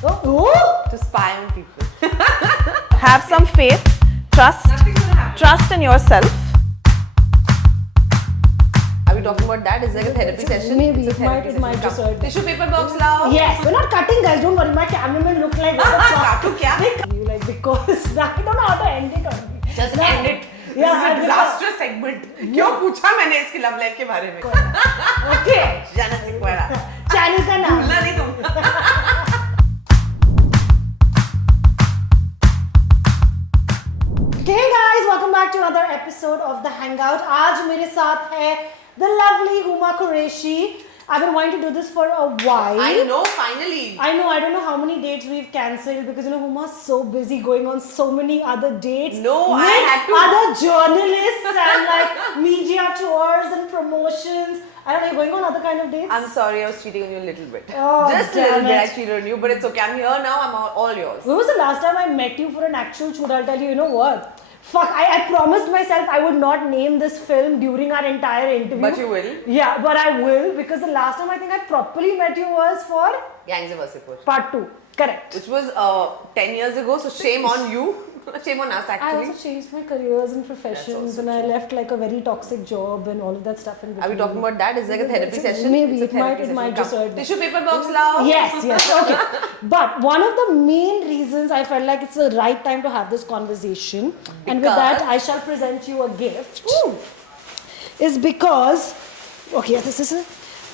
To spy on people. Have some faith, trust in yourself. Are we talking about that? Is there a therapy session? Maybe It's a therapy it might session. just Come. hurt. Tissue paper box lao. Yes, we're not cutting, guys. Don't worry. My cameraman look like what the fuck? Kaatu kya? You like because I don't know how to end it on me. Just end it. This Yeah, is a disastrous segment. क्यों पूछा मैंने इसकी love life के बारे में? Okay. Janice Sequeira. Janice का नाम. भूलना नहीं तुम. Hey guys, welcome back to another episode of the Hangout. आज मेरे साथ है the lovely Huma Qureshi. I've been wanting to do this for a while. I know, finally. I know, I don't know how many dates we've cancelled because you know Huma's so busy going on so many other dates. No, with I had to. Other journalists and like media tours and promotions. I don't know, you're going on other kind of dates? I'm sorry, I was cheating on you a little bit. Oh, just a little damn bit, it. I cheated on you, but it's okay. I'm here now, I'm all yours. When was the last time I met you for an actual shoot? I'll tell you, you know what? Fuck, I promised myself I would not name this film during our entire interview. But you will. Yeah, but I will because the last time I think I properly met you was for Gangs of Wasseypur. part 2. Correct. Which was 10 years ago, so shame on you. Shame on us I actually. also changed my careers and professions and I left like a very toxic job and all of that stuff in between. Are we talking about that? Is there a therapy session? Maybe It's a therapy it might session. just hurt. Tissue paper box lao. Yes, okay. But one of the main reasons I felt like it's the right time to have this conversation, and with that I shall present you a gift, is because, okay, this is it.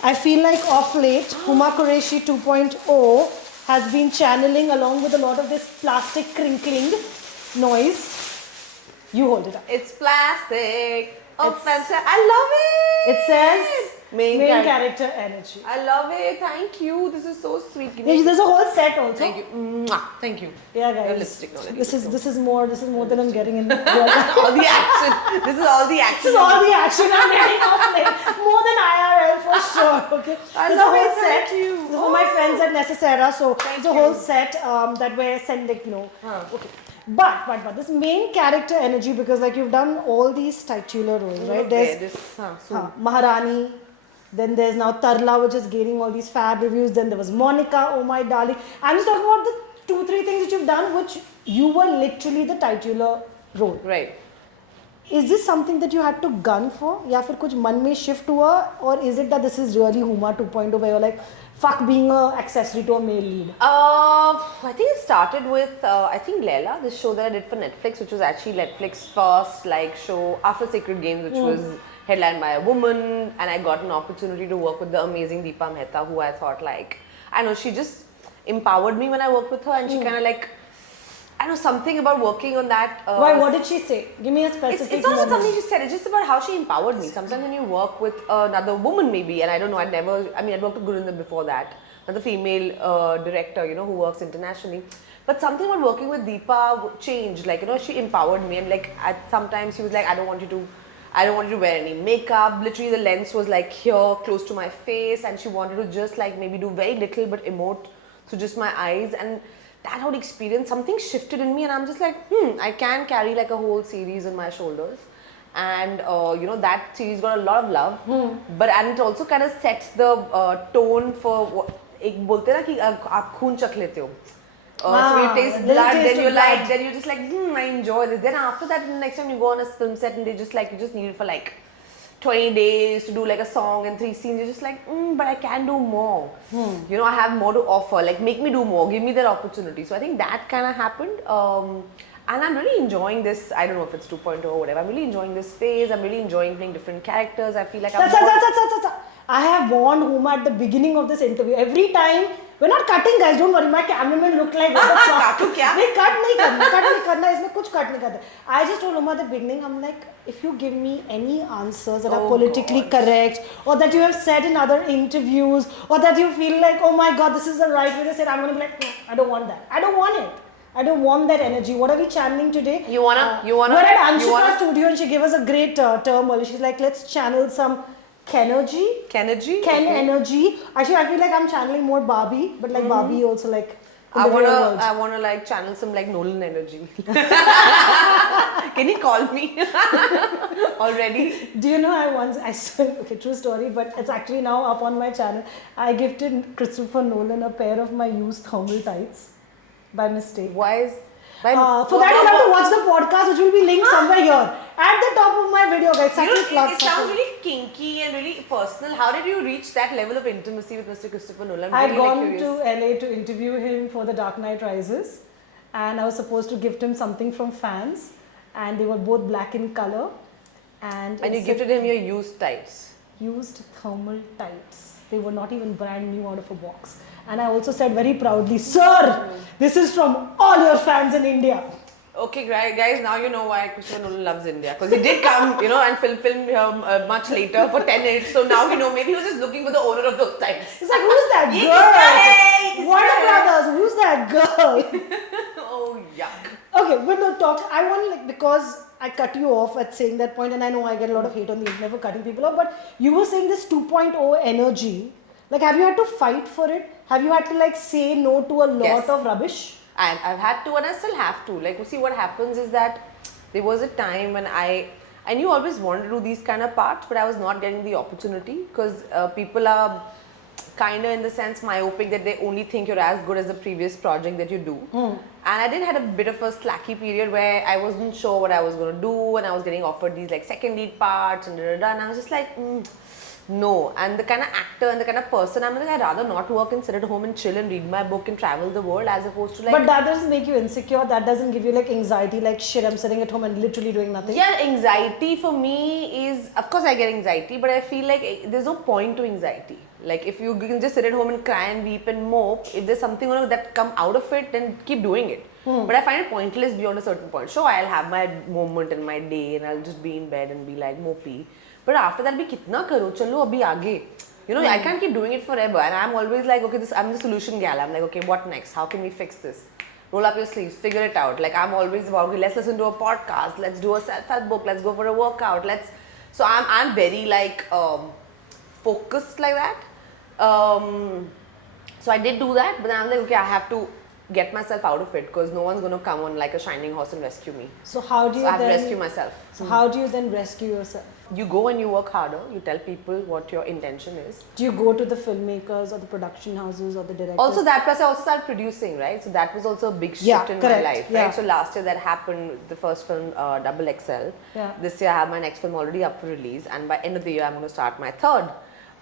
I feel like of late, Huma Qureshi 2.0 has been channeling along with a lot of this plastic crinkling noise. You hold it up. It's plastic. Oh, fantastic. I love it. It says main character energy. I love it. Thank you. This is so sweet. There's a whole set also. Thank you. Mwah. Thank you. Yeah, guys. Your lipstick knowledge. This is more than I'm getting in. All the action. This is all the action. This is all the action I'm getting off like more than IRL for sure. Okay. There's a whole set. Thank you. This is for my friends at Necessera. So it's a whole set that we're sending, you know. Okay. But this main character energy, because like you've done all these titular roles, right? There's Maharani, then there's now Tarla, which is gaining all these fab reviews. Then there was Monica, Oh My Darling. I'm just talking about the 2-3 things that you've done, which you were literally the titular role. Right. Is this something that you had to gun for? या फिर कुछ मन में shift हुआ? Or is it that this is really Huma 2.0 where you're like, fuck being a accessory to a male lead? I think it started with I think Leila, this show that I did for Netflix, which was actually Netflix's first like show after Sacred Games, which was headlined by a woman, and I got an opportunity to work with the amazing Deepa Mehta, who I thought like, I know she just empowered me when I worked with her, and she kind of like, I know something about working on that. Why? What did she say? Give me a specific. It's not about something she said. It's just about how she empowered me. Sometimes when you work with another woman, maybe, and I don't know. I'd worked with Gurinder before that, another female director, you know, who works internationally. But something about working with Deepa changed. Like, you know, she empowered me, and like sometimes she was like, I don't want you to wear any makeup. Literally, the lens was like here, close to my face, and she wanted to just like maybe do very little but emote through just my eyes. And that whole experience, something shifted in me, and I'm just like, I can carry like a whole series on my shoulders. And you know, that series got a lot of love, and it also kind of sets the tone for what ek bolte na ki aap khoon chak lete ho. So you taste blood, then you're like, then you're just like, I enjoy this. Then after that, the next time you go on a film set and they just like, you just need it for like 20 days to do like a song and 3 scenes, you're just like, but I can do more. You know, I have more to offer. Like, make me do more. Give me that opportunity. So I think that kind of happened. And I'm really enjoying this. I don't know if it's 2.0 or whatever. I'm really enjoying this phase. I'm really enjoying playing different characters. I feel like I have warned Huma at the beginning of this interview. Every time, we're not cutting, guys. Don't worry. My cameraman looked like what the fuck. Kaatu kya? नहीं cut नहीं करना इसमें कुछ cut नहीं करना. I just told Huma at the beginning, I'm like, if you give me any answers that are politically correct, or that you have said in other interviews, or that you feel like, oh my god, this is the right way to say it, I'm going to be like, no, I don't want that. I don't want it. I don't want that energy. What are we channeling today? You wanna? We're at Anshuka's studio and she gave us a great term. She's like, let's channel some Kenergy. Kenergy? Ken energy. Actually, I feel like I'm channeling more Barbie, but like Barbie also like I real world. wanna like channel some like Nolan energy. Can you call me already? Do you know I saw, okay, true story, but it's actually now up on my channel. I gifted Christopher Nolan a pair of my used thermal tights by mistake. Why is For that, you have to watch the podcast, which will be linked somewhere here at the top of my video, guys. You know, it sounds really kinky and really personal. How did you reach that level of intimacy with Mr. Christopher Nolan? I'd Really, gone like, to LA to interview him for The Dark Knight Rises, and I was supposed to gift him something from fans, and they were both black in color. And you gifted him your used tights. Used thermal tights. They were not even brand new out of a box. And I also said very proudly, "Sir, this is from all your fans in India." Okay, guys, now you know why Christopher Nolan loves India. Because he did come, you know, and film here much later for 10 minutes. So now we know, maybe he was just looking for the owner of those tights. It's like, who's that girl? Warner Brothers, who's that girl? Oh, yuck. Okay, but no, talk. I want, like, because I cut you off at saying that point, and I know I get a lot of hate on the internet for cutting people off, but you were saying this 2.0 energy. Like, have you had to fight for it? Have you had to, like, say no to a lot of rubbish? And I've had to, and I still have to. Like, see, what happens is that there was a time when I knew I always wanted to do these kind of parts, but I was not getting the opportunity because people are kind of, in the sense, myopic that they only think you're as good as the previous project that you do. And I did had a bit of a slacky period where I wasn't sure what I was going to do, and I was getting offered these like second lead parts and and I was just like, no. And the kind of actor and the kind of person I'm like, I'd rather not work and sit at home and chill and read my book and travel the world as opposed to like. But that doesn't make you insecure. That doesn't give you like anxiety, like shit, I'm sitting at home and literally doing nothing. Yeah, anxiety for me is, of course I get anxiety, but I feel like there's no point to anxiety. Like if you can just sit at home and cry and weep and mope, if there's something that come out of it, then keep doing it. But I find it pointless beyond a certain point. Sure, I'll have my moment in my day and I'll just be in bed and be like mopey. But after that, bhi kitna karo? Chalo abhi aage. You know, I can't keep doing it forever. And I'm always like, okay, I'm the solution gal. I'm like, okay, what next? How can we fix this? Roll up your sleeves, figure it out. Like I'm always about, okay, let's listen to a podcast, let's do a self-help book, let's go for a workout, So I'm very like focused like that. So I did do that, but then I was like, okay, I have to get myself out of it because no one's going to come on like a shining horse and rescue me. So how do you I have to rescue myself. So how do you then rescue yourself? You go and you work harder. You tell people what your intention is. Do you go to the filmmakers or the production houses or the directors? Also, that plus I also started producing, right? So that was also a big shift in my life, right? So last year that happened, the first film, Double XL. This year I have my next film already up for release, and by end of the year I'm going to start my third.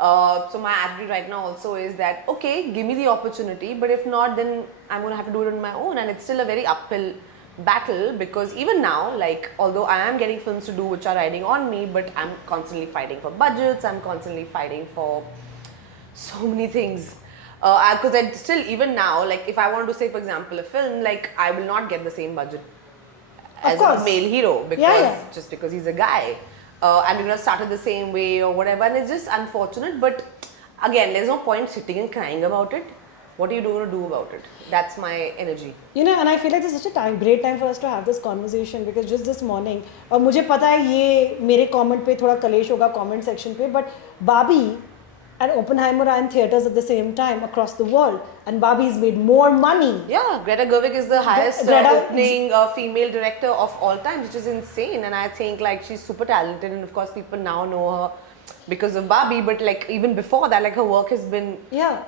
So my attitude right now also is that, okay, give me the opportunity, but if not, then I'm going to have to do it on my own, and it's still a very uphill battle because even now, like, although I am getting films to do which are riding on me, but I'm constantly fighting for budgets, I'm constantly fighting for so many things. Because I still, even now, like, if I want to say, for example, a film, like, I will not get the same budget as a male hero because just because he's a guy. And we're going to start it the same way or whatever, and it's just unfortunate, but again, there's no point sitting and crying about it. What are you going to do about it? That's my energy. You know, and I feel like this is such a great time for us to have this conversation because just this morning, और मुझे पता है ये मेरे comment पे थोड़ा कलेश होगा comment section पे, but Barbie and Oppenheimer are in theaters at the same time across the world, and Barbie's made more money. Yeah, Greta Gerwig is the highest opening female director of all time, which is insane, and I think like she's super talented, and of course people now know her because of Barbie, but like even before that, like her work has been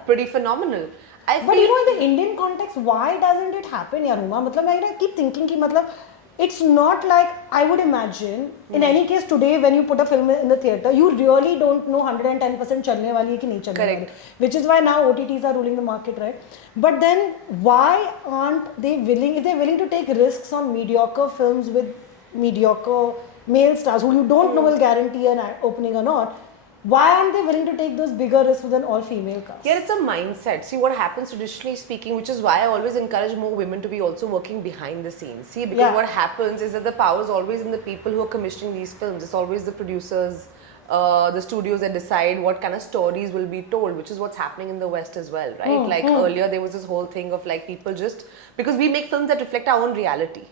pretty phenomenal. But you know, in the Indian context, why doesn't it happen, yaar Huma? Matlab, I keep thinking ki matlab, it's not like, I would imagine, in any case today when you put a film in the theatre, you really don't know 110% chalne wali hai ki nahi chalne wali. Which is why now OTTs are ruling the market, right? But then why aren't they willing, if they're willing to take risks on mediocre films with mediocre male stars who you don't know will guarantee an opening or not, why aren't they willing to take those bigger risks with an all-female cast? Yeah, it's a mindset. See, what happens traditionally speaking, which is why I always encourage more women to be also working behind the scenes. See, because what happens is that the power is always in the people who are commissioning these films. It's always the producers, the studios that decide what kind of stories will be told, which is what's happening in the West as well, right? Earlier there was this whole thing of like people just, because we make films that reflect our own reality.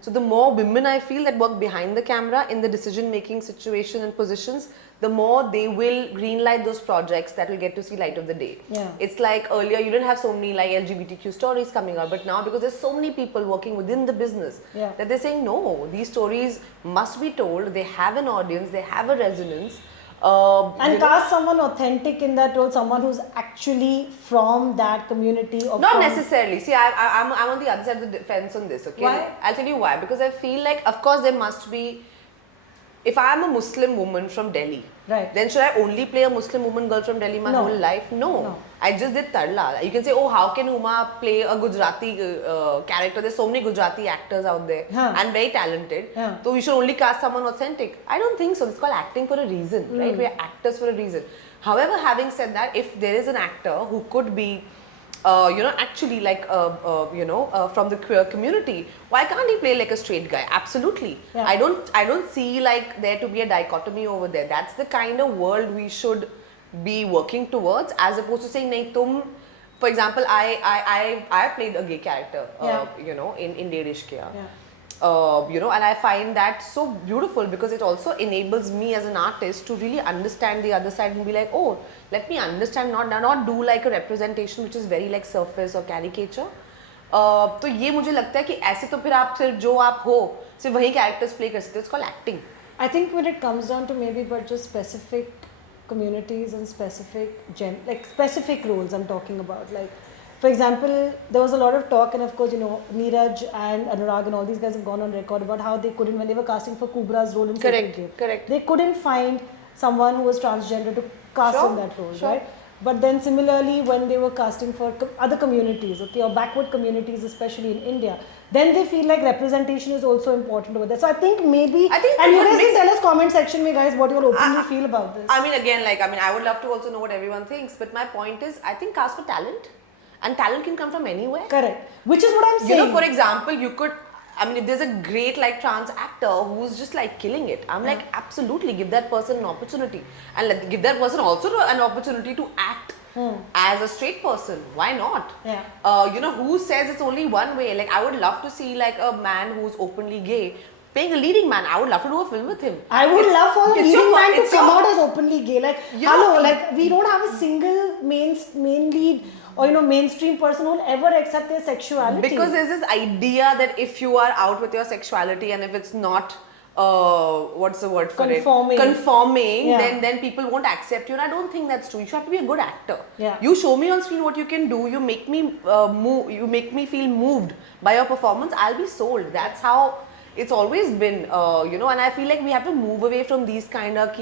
So the more women I feel that work behind the camera in the decision making situation and positions, the more they will greenlight those projects that will get to see light of the day. Yeah. It's like earlier you didn't have so many like LGBTQ stories coming out, but now because there's so many people working within the business that they're saying no, these stories must be told. They have an audience, they have a resonance. And cast someone authentic in that role, someone who's actually from that community. Or not necessarily. See, I'm on the other side of the fence on this. Okay, why? I'll tell you why. Because I feel like, of course, there must be. If I'm a Muslim woman from Delhi, then should I only play a Muslim woman girl from Delhi my whole life? No. I just did Tarla. You can say, oh, how can Huma play a Gujarati character? There's so many Gujarati actors out there and very talented. So we should only cast someone authentic. I don't think so. It's called acting for a reason, right? We're actors for a reason. However, having said that, if there is an actor who could be actually like, from the queer community, why can't he play like a straight guy? Absolutely. I don't see like there to be a dichotomy over there. That's the kind of world we should be working towards, as opposed to saying, nahi, tum, for example, I played a gay character, in Ded Ishq Kiya. And I find that so beautiful because it also enables me as an artist to really understand the other side and be like, oh, let me understand, not do like a representation which is very like surface or caricature. तो ये मुझे लगता है कि ऐसे तो फिर आप सिर्फ जो आप हो सिर्फ वही characters play कर सकते हो. It's called acting. I think when it comes down to maybe but just specific communities and specific specific roles I'm talking about, like for example, there was a lot of talk, and of course, Neeraj and Anurag and all these guys have gone on record about how they couldn't, when they were casting for Kubra's role in Correct. they couldn't find someone who was transgender to cast in that role, right? But then similarly, when they were casting for other communities, or backward communities, especially in India, then they feel like representation is also important over there. So I think and you guys can tell us comment section, guys, what you all openly feel about this. I mean, again, I would love to also know what everyone thinks, but my point is, I think cast for talent. And talent can come from anywhere. Correct. Which is what I'm saying. For example, you could, if there's a great like trans actor who's just like killing it, I'm like, absolutely, give that person an opportunity. And give that person also an opportunity to act as a straight person. Why not? Who says it's only one way? Like, I would love to see like a man who's openly gay playing a leading man. I would love to do a film with him. I would love for the leading man to come out as openly gay. Like, we don't have a single main lead or mainstream person who will ever accept their sexuality. Because there's this idea that if you are out with your sexuality and if it's not what's the word for conforming, then people won't accept you, and I don't think that's true. You have to be a good actor. You show me on screen what you can do, you make me you make me feel moved by your performance, I'll be sold. That's how it's always been, and I feel like we have to move away from these kind of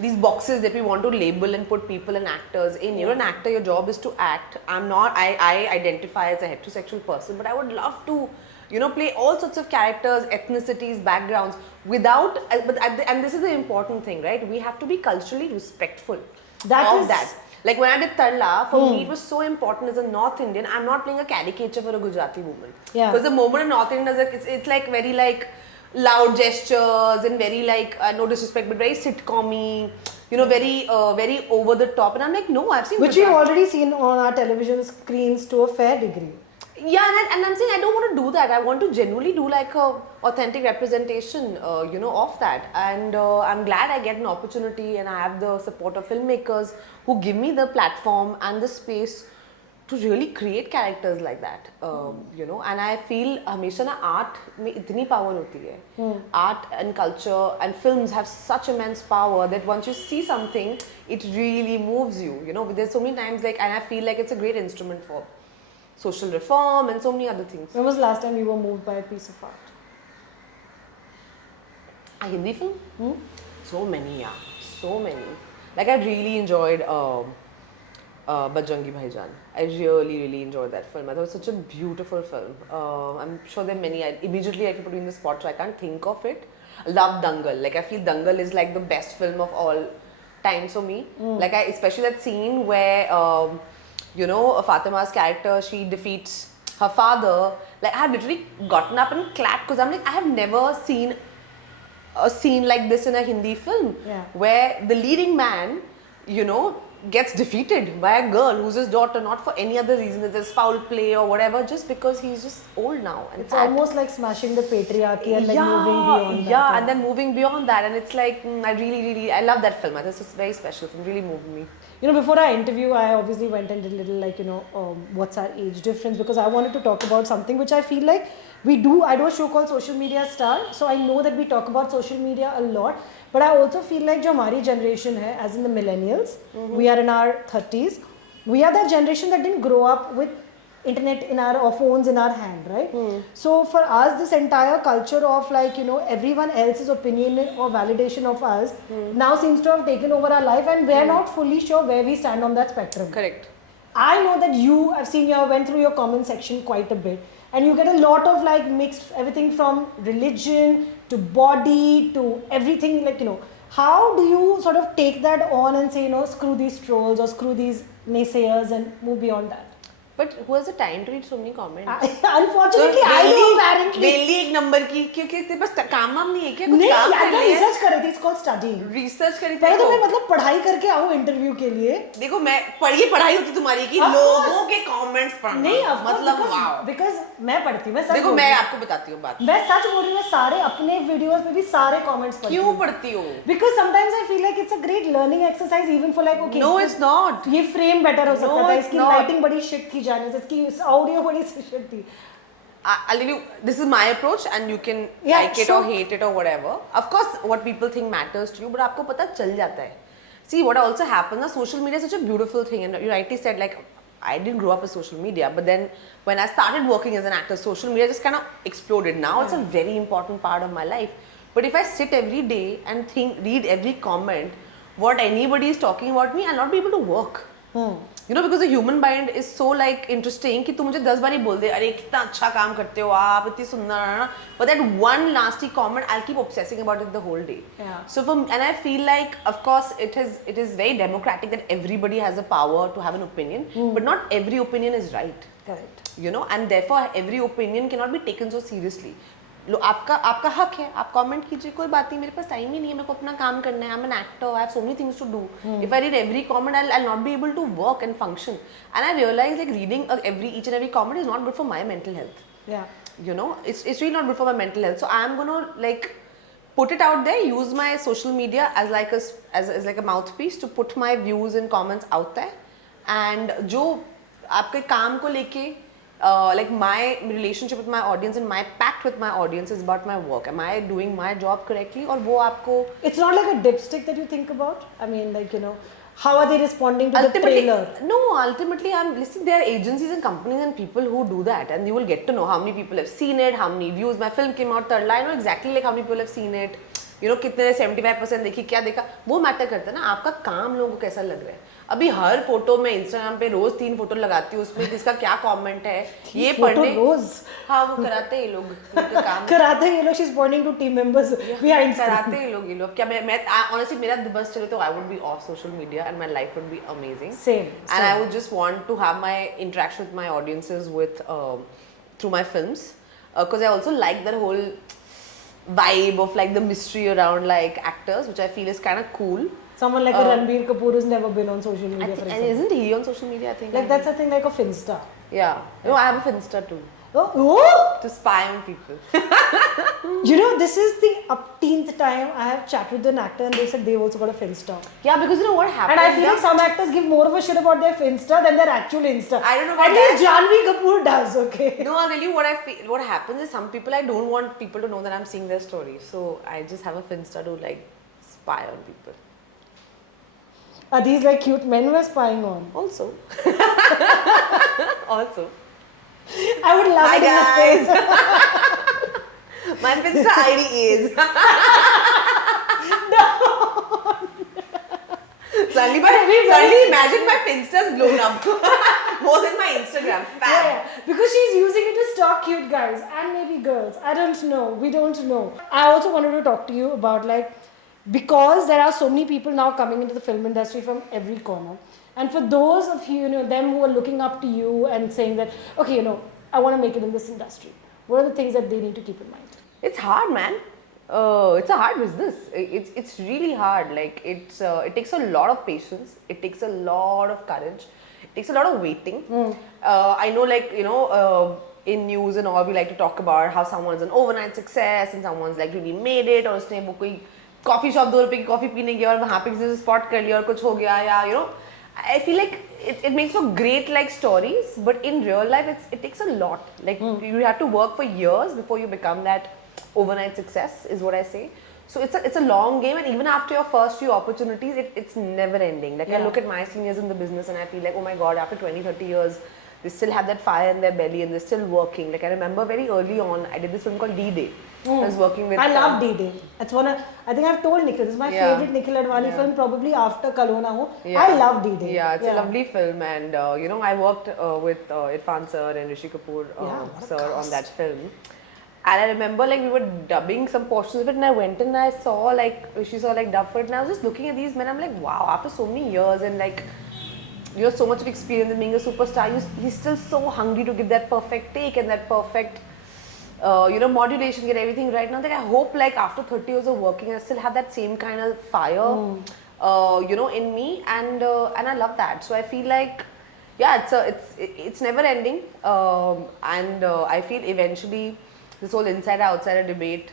these boxes that we want to label and put people and actors in. You're an actor, your job is to act. I identify as a heterosexual person, but I would love to, play all sorts of characters, ethnicities, backgrounds, without, and this is the important thing, right? We have to be culturally respectful of that. Like when I did Tarla, for me it was so important as a North Indian, I'm not playing a caricature for a Gujarati woman. Because the moment a North Indian does it's like very like, loud gestures and very like, no disrespect, but very sitcom-y, very over the top. And I'm like, no, I've seen which we've already seen on our television screens to a fair degree. Yeah, and I'm saying I don't want to do that. I want to genuinely do like a authentic representation, of that. And I'm glad I get an opportunity and I have the support of filmmakers who give me the platform and the space to really create characters like that, and I feel हमेशा ना art में इतनी power होती है. Art and culture and films have such immense power that once you see something, it really moves you. There's so many times and I feel like it's a great instrument for social reform and so many other things. When was the last time you were moved by a piece of art? A Hindi film? So many. Like I really enjoyed Bajrangi Bhaijaan. I really enjoyed that film. I thought it was such a beautiful film. I'm sure there are many. Immediately I can put you in the spot, so I can't think of it. Love Dangal. Like I feel Dangal is like the best film of all time for me. Like especially that scene where Fatima's character, she defeats her father. Like I had literally gotten up and clapped because I'm like, I have never seen a scene like this in a Hindi film where the leading man, gets defeated by a girl who's his daughter, not for any other reason, that there's foul play or whatever, just because he's just old now. And It's almost like smashing the patriarchy and like moving beyond that. Yeah, and then moving beyond that, and it's like, I love that film. This is very special film, really moved me. You know, before our interview, I obviously went and did a little like, what's our age difference, because I wanted to talk about something which I feel like I do a show called Social Media Star, so I know that we talk about social media a lot, but I also feel like jo hamari generation hai, as in the millennials, we are in our 30s, we are that generation that didn't grow up with internet or phones in our hand, right? So for us, this entire culture of like, everyone else's opinion or validation of us now seems to have taken over our life, and we're not fully sure where we stand on that spectrum. Correct. I know that I've seen you went through your comment section quite a bit, and you get a lot of like mixed everything from religion to body to everything, like, how do you sort of take that on and say, screw these trolls or screw these naysayers and move beyond that? But who has the time to read so many comments? Unfortunately, I do apparently. Mainly एक number की क्योंकि तेरे पास काम नहीं है क्या कुछ नहीं काम यार कर मैं ले रिसर्च कर रही थी, it's called studying. रिसर्च करी पहले तो मैं मतलब पढ़ाई करके आऊँ इंटरव्यू के लिए. देखो मैं पढ़ाई होती तुम्हारी कि लोगों के कमेंट्स पढ़ना नहीं मतलब वाओ because मैं पढ़ती हूँ, मैं सच देखो मैं आपको बताती हूँ बात मैं सच बोल रही हूँ, मैं सारे अपने वीडियोस में भी सारे कमेंट्स पढ़ती हूँ. क्यों पढ़ती हो? Because sometimes I feel like it's a great learning exercise even for like okay no it's not ये फ्रेम बेटर हो सकता था, इसकी not. लाइटिंग बड़ी शिट थी, जानिस इसकी ऑडियो बड़ी शिट थी. I'll tell you, this is my approach and you can like it or hate it or whatever. Of course, what people think matters to you, but आपको पता चल जाता है. See, what also happens, social media is such a beautiful thing, and you rightly said, like, I didn't grow up with social media, but then when I started working as an actor, social media just kind of exploded. Now it's a very important part of my life. But if I sit every day and read every comment, what anybody is talking about me, I'll not be able to work. Because the human mind is so like interesting कि तू मुझे 10 बार ही बोल दे, अरे कितना अच्छा काम करते हो आप, इतनी सुंदर, but that one nasty comment I'll keep obsessing about it the whole day. So and I feel like of course it is very democratic that everybody has the power to have an opinion, but not every opinion is right. Correct. And therefore every opinion cannot be taken so seriously. आपका हक है, आप comment कीजिए, कोई बात नहीं, मेरे पास time ही नहीं है, मेरे को अपना काम करना है, I am an actor, I have so many things to do. If I read every comment I'll not be able to work and function, and I realize like reading each and every comment is not good for my mental health. It's really not good for my mental health. So I am gonna like put it out there, use my social media as like a mouthpiece to put my views and comments out there, and जो आपके काम को लेके like my relationship with my audience and my pact with my audience is about my work. Am I doing my job correctly? Or wo aapko... It's not like a dipstick that you think about? I mean, like, how are they responding to the trailer? No, ultimately, listen, there are agencies and companies and people who do that, and you will get to know how many people have seen it, how many views. My film came out third, I know exactly like how many people have seen it. कितने 75% देखी, क्या देखा, वो matter करता है ना, आपका काम लोगों को कैसा लग रहा है. अभी हर फोटो में इंस्टाग्राम पे रोज 3 फोटो लगाती हूँ, उसमें किसका क्या कमेंट है, ये पढ़ने रोज. हाँ वो कराते हैं ये लोग, काम कराते हैं ये लोग. She's pointing to team members behind. कराते हैं ये लोग. क्या मैं honestly मेरा बस चले तो I would be off social media and my life would be amazing. Same. And I would just want to have my interaction with my audiences through my films, because I also like that whole vibe of like the mystery around like actors, which I feel is kind of cool. Someone like a Ranbir Kapoor has never been on social media, for example. Isn't he on social media? I think like that's a thing like a Finsta. Yeah. No, I have a Finsta too. Oh! To spy on people. This is the 18th time I have chatted with an actor and they said they've also got a Finsta. Yeah, because you know what happens. And I feel like some actors give more of a shit about their Finsta than their actual Insta. I don't know about At least Janvi Kapoor does, okay? No, I'll tell you what I feel. What happens is some people, I don't want people to know that I'm seeing their story. So I just have a Finsta to like spy on people. Are these like cute men we're spying on? Also. Also. I would love Hi it guys. in the face. My Finsta ID is. No. Suddenly imagine my Finsta's blown up. More than my Instagram. Yeah, because she's using it to stalk cute guys and maybe girls. I don't know. We don't know. I also wanted to talk to you about like, because there are so many people now coming into the film industry from every corner. And for those of you, them who are looking up to you and saying that, okay, I want to make it in this industry. What are the things that they need to keep in mind? It's hard, man. It's a hard business. It's really hard. Like it takes a lot of patience. It takes a lot of courage. It takes a lot of waiting. I know, like, you know, in news and all, we like to talk about how someone's an overnight success and someone's like really made it, or उसने वो कोई coffee shop 2 रुपए की coffee पीने गया और वहाँ पे किसी से spot कर लिया और कुछ हो गया, या you know. I feel like it makes for great like stories, but in real life it takes a lot. Like you have to work for years before you become that overnight success, is what I say. So it's a long game, and even after your first few opportunities, it's never ending. Like I look at my seniors in the business and I feel like, oh my god, after 20-30 years, they still have that fire in their belly and they're still working. Like I remember very early on, I did this film called D-Day. I was working with... I love D-Day. It's one of... I think I've told Nikhil, this is my favorite Nikhil Advani film, probably after Kalona Ho. I love D-Day. Yeah, it's a lovely film, and you know, I worked with Irfan sir and Rishi Kapoor sir on that film. And I remember, like, we were dubbing some portions of it, and I went in and I saw, like, Rishi saw, like, dub for it, and I was just looking at these men. I'm like, wow, after so many years and, like, you have so much of experience in being a superstar, he's still so hungry to give that perfect take and that perfect, you know, modulation, get everything right. Now, like, I hope, like, after 30 years of working, I still have that same kind of fire, you know, in me, and I love that. So I feel like, yeah, it's never ending, and I feel eventually this whole insider-outsider debate,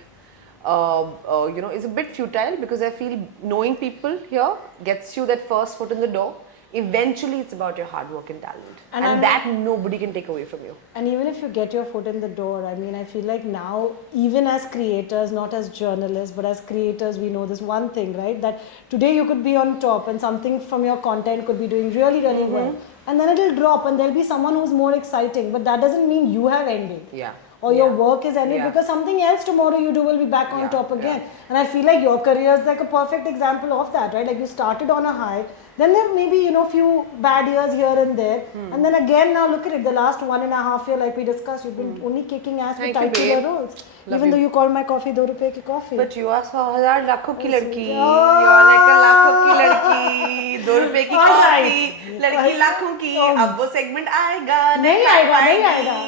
you know, is a bit futile, because I feel knowing people here gets you that first foot in the door. Eventually, it's about your hard work and talent, and that nobody can take away from you. And even if you get your foot in the door, I mean, I feel like now, even as creators, not as journalists, but as creators, we know this one thing, right? That today you could be on top and something from your content could be doing really, really well. And then it'll drop and there'll be someone who's more exciting. But that doesn't mean you have ended. Yeah. Or your work is ended, because something else tomorrow you do will be back on top again. And I feel like your career is like a perfect example of that, right? Like you started on a high, then there may be, you know, few bad years here and there, and then again now look at it, the last 1.5 years, like we discussed, you've been only kicking ass with titular roles. Even though you call my coffee 2 rupees ki coffee. But you are 1,000 lakhon ki ladki. You are like a lakhon ki ladki. 2 rupees ki coffee. Ladki lakhon ki. Ab wo segment aayega. Nahi aayega.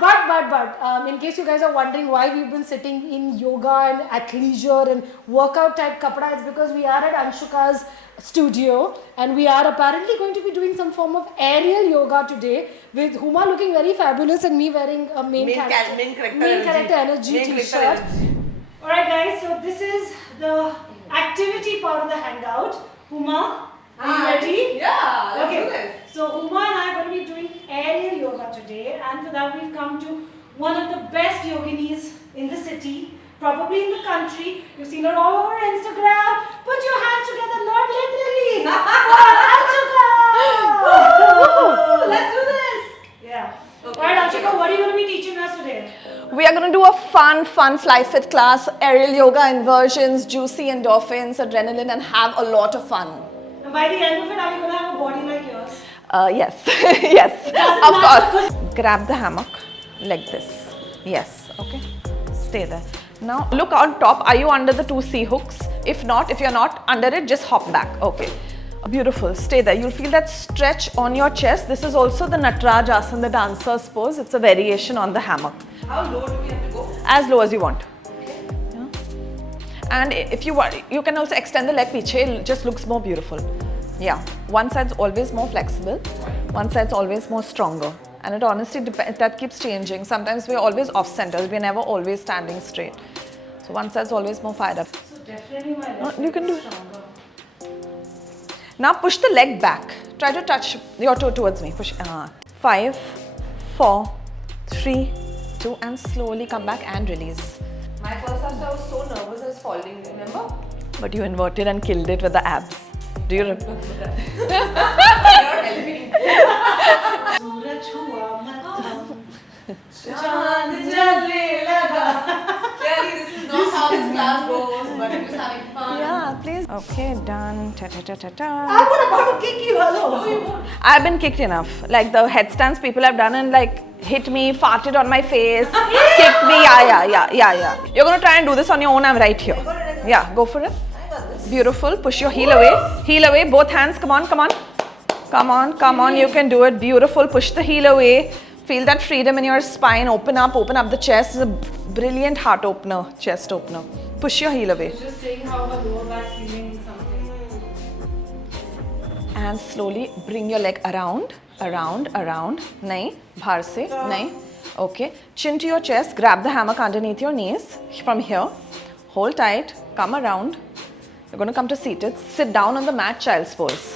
But in case you guys are wondering why we've been sitting in yoga and athleisure and workout type kapda, it's because we are at Anshuka's studio and we are apparently going to be doing some form of aerial yoga today, with Huma looking very fabulous and me wearing a main character energy t-shirt. Alright guys, so this is the activity part of the hangout. Huma, are you ready? Yeah, let's do okay. this. So Huma and I are going to be doing aerial yoga today, and for that we've come to one of the best yoginis in the city, probably in the country. You've seen her all over Instagram. Put your hands together, not literally. Anshuka! Let's do this. Yeah. Okay, alright, Anshuka, what are you going to be teaching us today? We are going to do a fun fly fit class, aerial yoga inversions, juicy endorphins, adrenaline, and have a lot of fun. And by the end of it, are you going to have a body like yours? Yes, yes, of course. Grab the hammock like this. Yes, okay. Stay there. Now look on top. Are you under the 2 C hooks? If not, if you're not under it, just hop back. Okay. Beautiful. Stay there. You'll feel that stretch on your chest. This is also the Nataraj Asana, the dancer's pose. It's a variation on the hammock. How low do we have to go? As low as you want. Okay. Yeah. And if you want, you can also extend the leg piche. It just looks more beautiful. Yeah. One side's always more flexible. One side's always more stronger. And it honestly depends, that keeps changing. Sometimes we're always off-center. We're never always standing straight. So one side's always more fired up. So definitely my left you can do it. stronger. Now push the leg back. Try to touch your toe towards me. Push. 5, 4, 3, 2, and slowly come back and release. My first time I was so nervous I was falling, remember? But you inverted and killed it with the abs. Do you remember? You're helping. Clearly this is not how this class goes, but we're just having fun. Yeah, please. Okay, done. Ta ta ta ta ta. I'm about to kick you, hello. I've been kicked enough. Like the headstands people have done and like hit me, farted on my face, kicked me. Yeah. You're gonna try and do this on your own. I'm right here. Yeah, go for it. Beautiful. Push your heel away. Heel away. Both hands. Come on. You can do it. Beautiful. Push the heel away. Feel that freedom in your spine. Open up the chest. It's a brilliant heart opener, chest opener. Push your heel away. Just saying how her lower back feeling something. And slowly bring your leg around. Nahi, bahar se, nahi. Okay. Chin to your chest. Grab the hammock underneath your knees. From here. Hold tight. Come around. You're going to come to seated. Sit down on the mat, child's pose.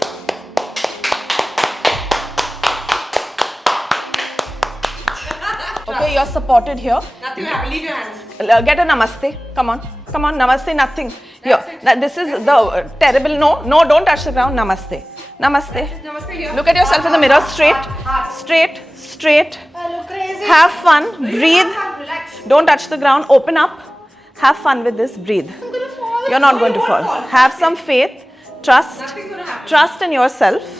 Okay, you're supported here. Nothing will happen. Leave your hands. Get a namaste. Come on, namaste, nothing. Here, this is the terrible, no, don't touch the ground. Namaste. Namaste here. Look at yourself in the mirror, straight. I look crazy. Have fun, breathe. Relax. Don't touch the ground, open up. Have fun with this, breathe. You're not going to fall. Have some faith, trust. Nothing's going to happen. Trust in yourself.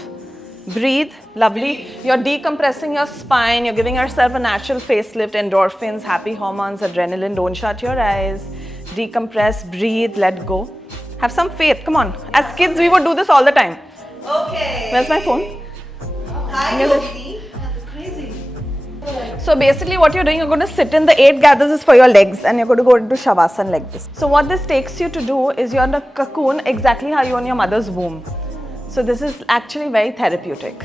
Breathe, lovely. You're decompressing your spine. You're giving yourself a natural facelift, endorphins, happy hormones, adrenaline. Don't shut your eyes. Decompress, breathe, let go. Have some faith. Come on. As kids, we would do this all the time. Okay. Where's my phone? Hi, Yogini. Crazy. So basically what you're doing, you're going to sit in the 8 gathers is for your legs and you're going to go into Shavasana like this. So what this takes you to do is you're in a cocoon exactly how you're in your mother's womb. So this is actually very therapeutic.